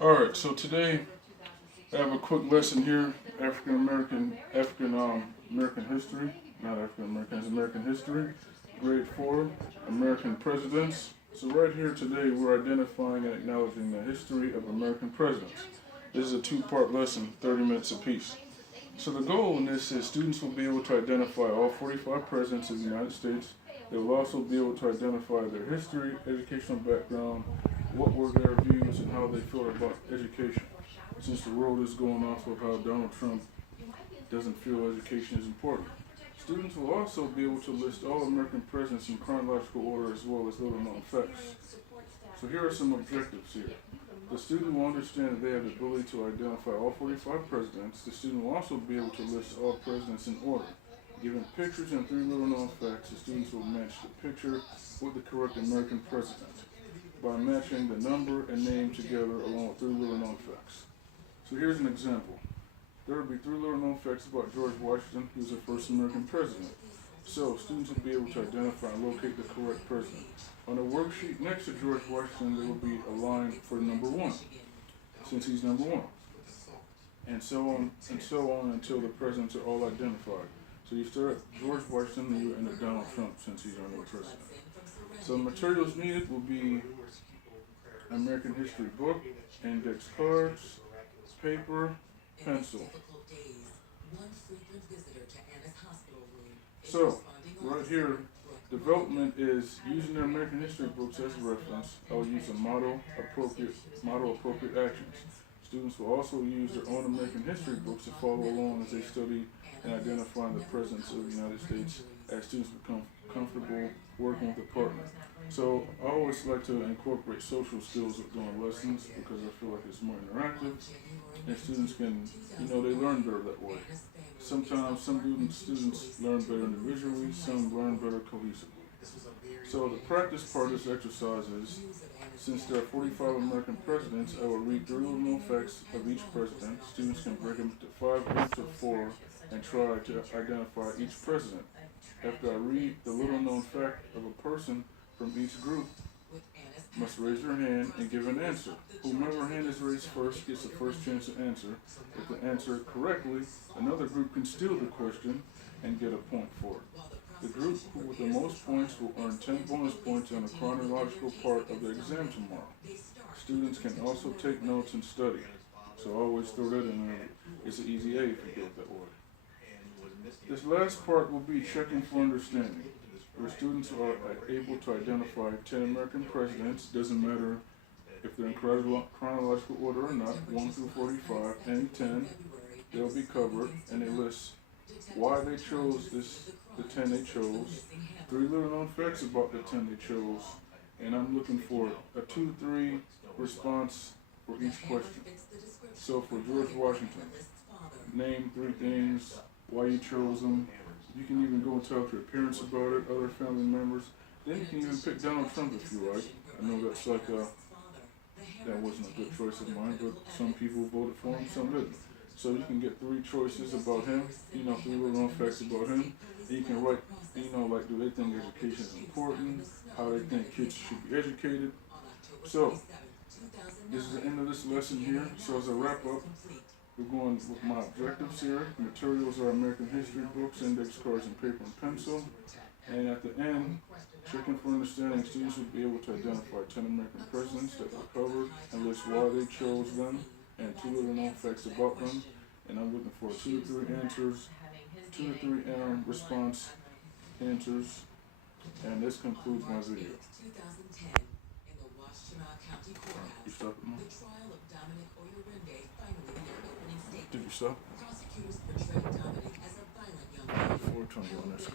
Alright, so today I have a quick lesson here, American history, not African Americans, American history, grade 4, American presidents. So right here today we're identifying and acknowledging the history of American presidents. This is a two-part lesson, 30 minutes apiece. So the goal in this is students will be able to identify all 45 presidents of the United States. They will also be able to identify their history, educational background, what were their views, and how they felt about education. Since the world is going off of how Donald Trump doesn't feel education is important. Students will also be able to list all American presidents in chronological order as well as little known facts. So here are some objectives here. The student will understand that they have the ability to identify all 45 presidents. The student will also be able to list all presidents in order. Given pictures and 3 little known facts, the students will match the picture with the correct American president by matching the number and name together along with 3 little known facts. So here's an example. There will be 3 little known facts about George Washington, who was the first American president. So students will be able to identify and locate the correct president. On the worksheet next to George Washington, there will be a line for number 1, since he's number 1. And so on until the presidents are all identified. So you start at George Washington and you end at Donald Trump, since he's our new president. So materials needed will be American history book, index cards, paper, pencil. So, right here, development is using their American history books as a reference. I'll use a model appropriate actions. Students will also use their own American history books to follow along as they study and identify the presidents of the United States as students become comfortable working with a partner. So I always like to incorporate social skills during lessons because I feel like it's more interactive and students can, they learn better that way. Sometimes some students learn better individually, some learn better cohesively. So the practice part of this exercise is, since there are 45 American presidents, I will read 3 little known facts of each president. Students can break them into 5 groups of 4 and try to identify each president. After I read the little known fact of a person from each group, must raise their hand and give an answer. Whomever hand is raised first gets the first chance to answer. If they answer correctly, another group can steal the question and get a point for it. The group with the most points will earn 10 bonus points on the chronological part of the exam tomorrow. Students can also take notes and study. So I always throw that in there. It's an easy A if you go that way. This last part will be checking for understanding, where students are able to identify 10 American presidents. Doesn't matter if they're in chronological order or not, 1 through 45, any 10, they'll be covered, and they list why they chose the 10 they chose, 3 little known facts about the 10 they chose, and I'm looking for a 2-3 response for each question. So for George Washington, name 3 things, why you chose them. You can even go and talk to your parents about it, other family members. Then you can even pick Donald Trump if you like. I know that's like that wasn't a good choice of mine, but some people voted for him, some didn't. So you can get 3 choices about him, 3 little known facts about him. And you can write, like, do they think education is important, how they think kids should be educated. So this is the end of this lesson here. So as a wrap up, we're going with my objectives here. Materials are American history books, index cards, and paper and pencil. And at the end, checking for understanding, students will be able to identify 10 American presidents that were covered and list why they chose them and 2 little known facts about them. And I'm looking for 2 to 3 answers, 2 to 3 response answers. And this concludes my video. You stop it now? Did you stop? 420 on this.